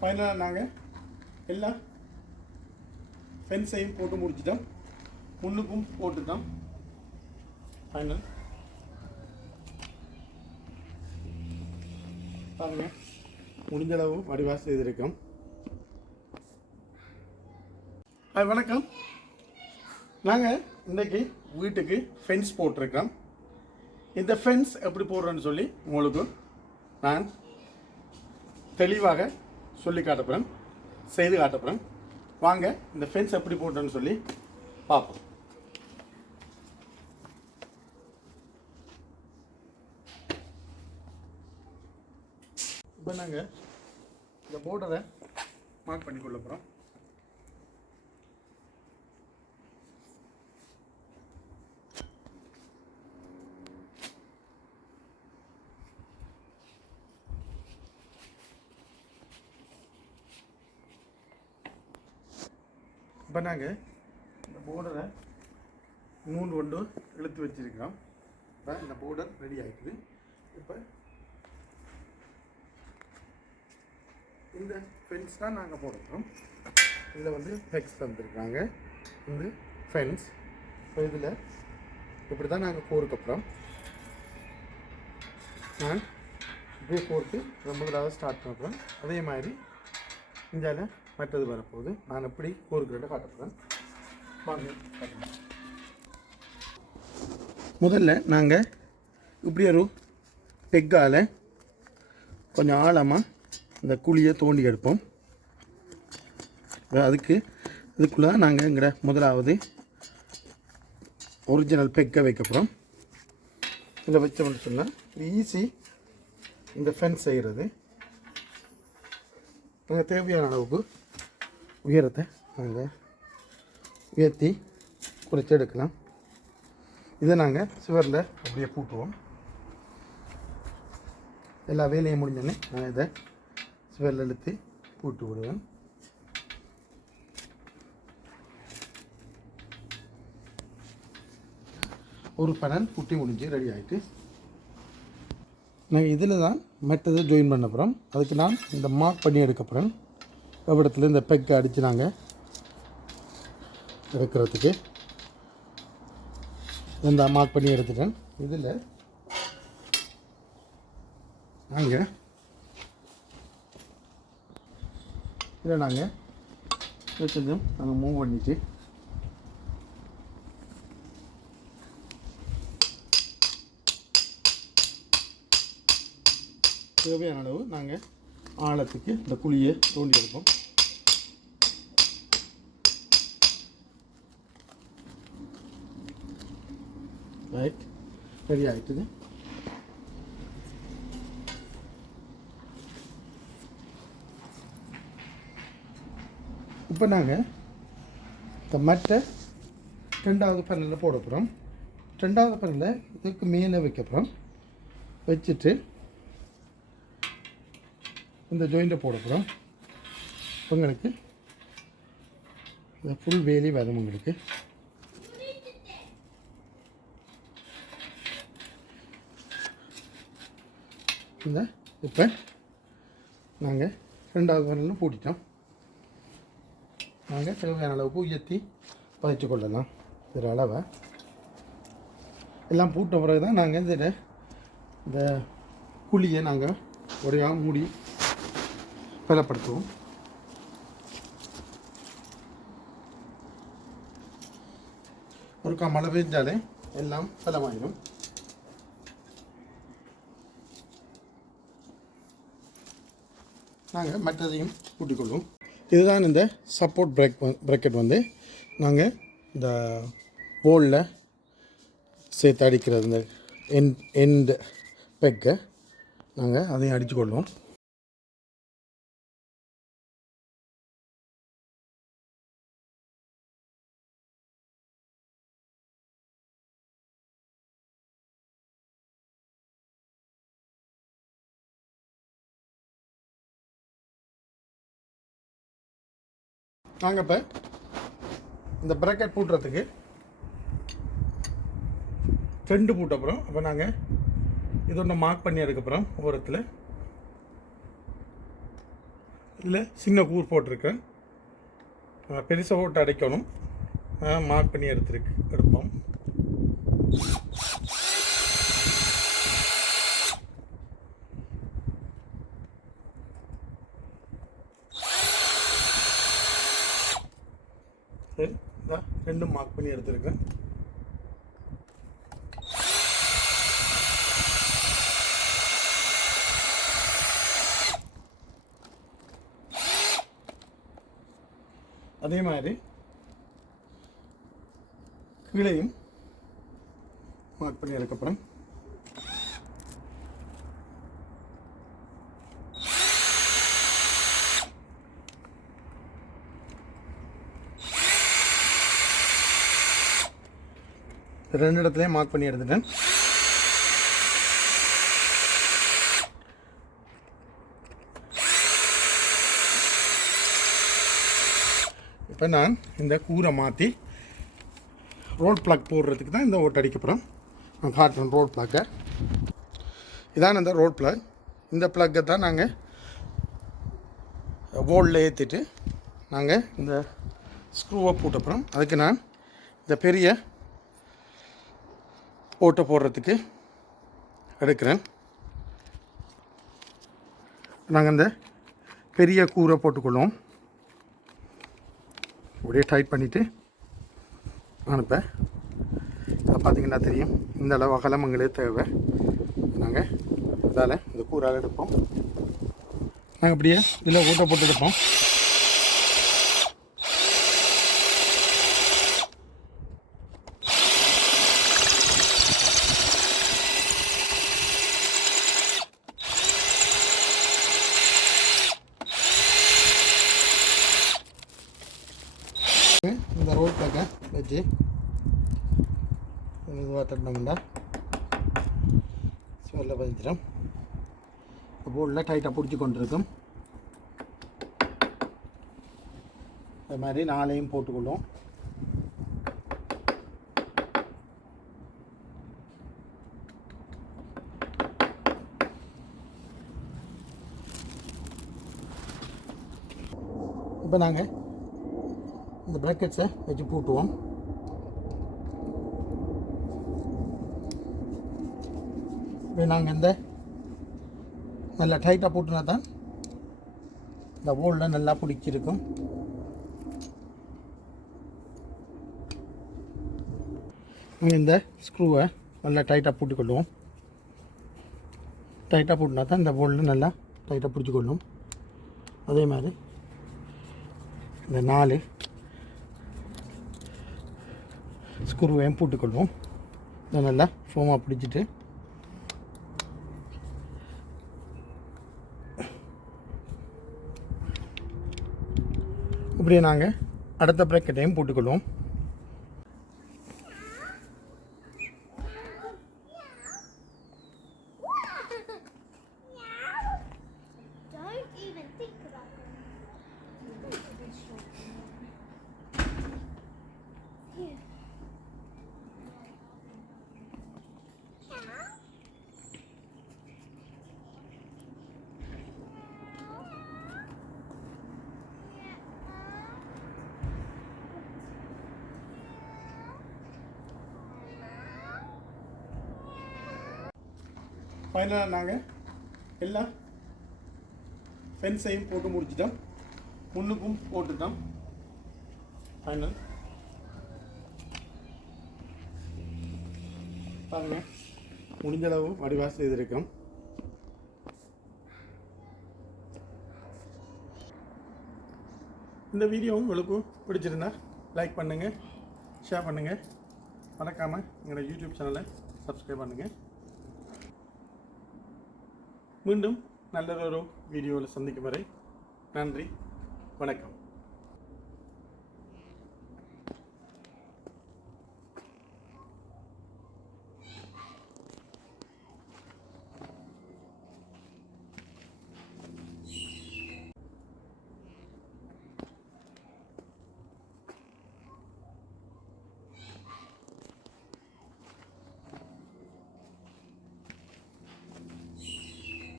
ஃபைனலாக நாங்கள் எல்லா ஃபென்ஸையும் போட்டு முடிச்சிட்டோம். முன்னுக்கும் போட்டுட்டோம். ஃபைனல் பாருங்கள், முடிஞ்சளவு வடிவாக செய்திருக்கோம். வணக்கம். நாங்கள் இன்றைக்கி வீட்டுக்கு ஃபென்ஸ் போட்டிருக்கோம். இந்த ஃபென்ஸ் எப்படி போடுறேன்னு சொல்லி உங்களுக்கு நான் தெளிவாக சொல்லி காட்டப்படுறேன், செய்து காட்டப்படுறேன். வாங்க இந்த ஃபென்ஸ் எப்படி போடுறேன்னு சொல்லி பார்ப்போம். இப்போ நாங்கள் இந்த போர்டரை மார்க் பண்ணி கொள்ள போகிறோம். இப்போ நாங்கள் இந்த போர்டரை நூல் கொண்டு இழுத்து வச்சுருக்கிறோம். இப்போ இந்த போர்டர் ரெடி ஆகிடுது. இப்போ இந்த ஃபென்ஸ் தான் நாங்கள் போடுறோம். இதில் வந்து ஃபெக்ஸ் தந்துருக்காங்க. இந்த ஃபென்ஸ் இப்போ இதில் இப்படி தான் நாங்கள் கோர்க்கப்புறம் நான் இப்படியே கோர்த்து முதலாவது ஸ்டார்ட் பண்ணுறோம். அதே மாதிரி இந்தியாவில் மற்றது வரப்போகுது. நான் எப்படி கோர்க்கிறத காட்டப்படுறேன். வாங்க காட்டுறேன். முதல்ல நாங்கள் இப்படி ஒரு பெக்கால் கொஞ்சம் ஆழமாக இந்த குழியை தோண்டி எடுப்போம். இதுக்குள்ளே நாங்கள் எங்கட முதலாவது ஒரிஜினல் பெக்கை வைக்கப்புறம் இதில் வச்சோம்னு சொன்னால் இது ஈஸி. இந்த ஃபென்ஸ் செய்கிறது நாங்கள் தேவையான அளவுக்கு உயரத்தை நாங்கள் உயர்த்தி குறைச்சி எடுக்கலாம். இதை நாங்கள் சுவரில் அப்படியே பூட்டுவோம். எல்லா வேலையும் முடிஞ்சோடனே நான் இதை சுவரில் இழுத்து பூட்டு விடுவேன். ஒரு பனல் பூட்டி முடிஞ்சு ரெடி ஆகிட்டு நாங்கள் இதில் தான் மற்றதை ஜாயின் பண்ண போகிறோம். அதுக்கு நான் இந்த மார்க் பண்ணி எடுக்க போகிறேன். இடத்துல இந்த பெக்கை அடித்து நாங்கள் எடுக்கிறதுக்கு இந்த மார்க் பண்ணி எடுத்துட்டேன். இதில் நாங்கள் வச்சதும் நாங்கள் மூவ் பண்ணிட்டு தேவையான அளவு நாங்கள் ஆழத்துக்கு இந்த குழியை தோண்டி எடுப்போம். ரைட், ரெடி ஆகிட்டுது. இப்போ நாங்கள் இந்த மட்டை ரெண்டாவது பன்னலில் போட போகிறோம். ரெண்டாவது பன்னலில் இதுக்கு மேலே வைக்க போகிறோம். வச்சுட்டு இந்த ஜாயிண்ட்டை போட போகிறோம். உங்களுக்கு இந்த ஃபுல் வேலி வரும். உங்களுக்கு இந்த இப்போ நாங்கள் ரெண்டாவது பன்னலும் பூட்டிட்டோம். நாங்கள் தேவையான அளவுக்கு உயர்த்தி பதிச்சு கொள்ளலாம். இதில் அளவை எல்லாம் பூட்ட பிறகு தான் நாங்கள் இதில் இந்த குழியை நாங்கள் உடையாக மூடி பலப்படுத்துவோம். ஒரு மழை பெஞ்சாலே எல்லாம் பலமாயிடும். நாங்கள் மற்றதையும் கூட்டிக்கொள்வோம். இதுதான் இந்த சப்போர்ட் ப்ராக்கெட் வந்து நாங்கள் இந்த போலில் சேர்த்து அடிக்கிறது. இந்த எண்ட் பெக்கை நாங்கள் அதையும் அடித்துக்கொள்வோம். நாங்கள் இப்போ இந்த ப்ராக்கெட் பூட்டுறதுக்கு 2 பூட்ட போகிறோம். அப்போ நாங்கள் இது ஒன்று மார்க் பண்ணி அதுக்கப்புறம் ஓரத்தில் இதில் சின்ன கூர் போட்டிருக்கேன். பெருசாக போட்டு அடைக்கணும். மார்க் பண்ணி எடுப்போம். சரி, இதான் ரெண்டும் மார்க் பண்ணி எடுத்துருக்கேன். அதே மாதிரி கீழையும் மார்க் பண்ணி எடுக்கப்படும். ரெண்டு இடத்துலையும் மார்க் பண்ணி எடுத்துட்டேன். இப்போ நான் இந்த கூரை மாற்றி ரோட் பிளாக் போடுறதுக்கு தான் இந்த ஓட்டு அடிக்கப்புறம் நான் காட்டுறேன். ரோட் பிளாக்கை இதான் இந்த ரோட் பிளாக். இந்த பிளக்கை தான் நாங்கள் வோல்டில் ஏற்றிட்டு நாங்கள் இந்த ஸ்க்ரூவை போட்டப்புறம் அதுக்கு நான் இந்த பெரிய ஓட்டை போடுறதுக்கு எடுக்கிறேன். நாங்கள் இந்த பெரிய கூரை போட்டுக்கொள்வோம். அப்படியே டைட் பண்ணிவிட்டு அனுப்பேன். இதை பார்த்திங்கன்னா தெரியும், இந்த அளவு அகலம் எங்களுக்கு தேவை. நாங்கள் இதால் இந்த கூறால் எடுப்போம். நாங்கள் அப்படியே இதில் ஓட்டை போட்டு எடுப்போம். இந்த ரோட் பிளாக்கை வச்சு இதுவாக தட்டினோம்னா ஸ்மெல்ல பதிச்சிடும். போர்டில் டைட்டாக பிடிச்சி கொண்டிருக்கும். அது மாதிரி நாளையும் போட்டுக்கொள்ளும். இப்போ நாங்கள் இந்த ப்ராக்கெட்ஸை வச்சு பூட்டுவோம். இப்போ நாங்கள் இந்த நல்லா டைட்டாக பூட்டினா தான் இந்த போல்டில் நல்லா பிடிச்சிருக்கும். நாங்கள் இந்த ஸ்க்ரூவை நல்லா டைட்டாக பூட்டிக்கொள்ளுவோம். டைட்டாக பூட்டினா தான் இந்த போல்டில் நல்லா டைட்டாக பிடிச்சிக்கொள்ளும். அதே மாதிரி இந்த 4 ஸ்க்ரூவையும் போட்டுக்கொள்வோம். இதை நல்லா ஃபோமாக பிடிச்சிட்டு இப்படியே நாங்கள் அடுத்த ப்ராக்கெட்டையும் போட்டுக்கொள்வோம். ஃபைனலாக நாங்கள் எல்லா ஃபென்ஸையும் போட்டு முடிச்சிட்டோம். முன்னுக்கும் போட்டுட்டோம். ஃபைனல் பாருங்கள், முடிஞ்சளவு வடிவாக செய்திருக்கோம். இந்த வீடியோ உங்களுக்கு பிடிச்சிருந்தா லைக் பண்ணுங்கள், ஷேர் பண்ணுங்கள், மறக்காமல் எங்களோட யூடியூப் சேனலை சப்ஸ்கிரைப் பண்ணுங்கள். மீண்டும் நல்ல ஒரு வீடியோவில் சந்திக்கும் வரை நன்றி, வணக்கம்.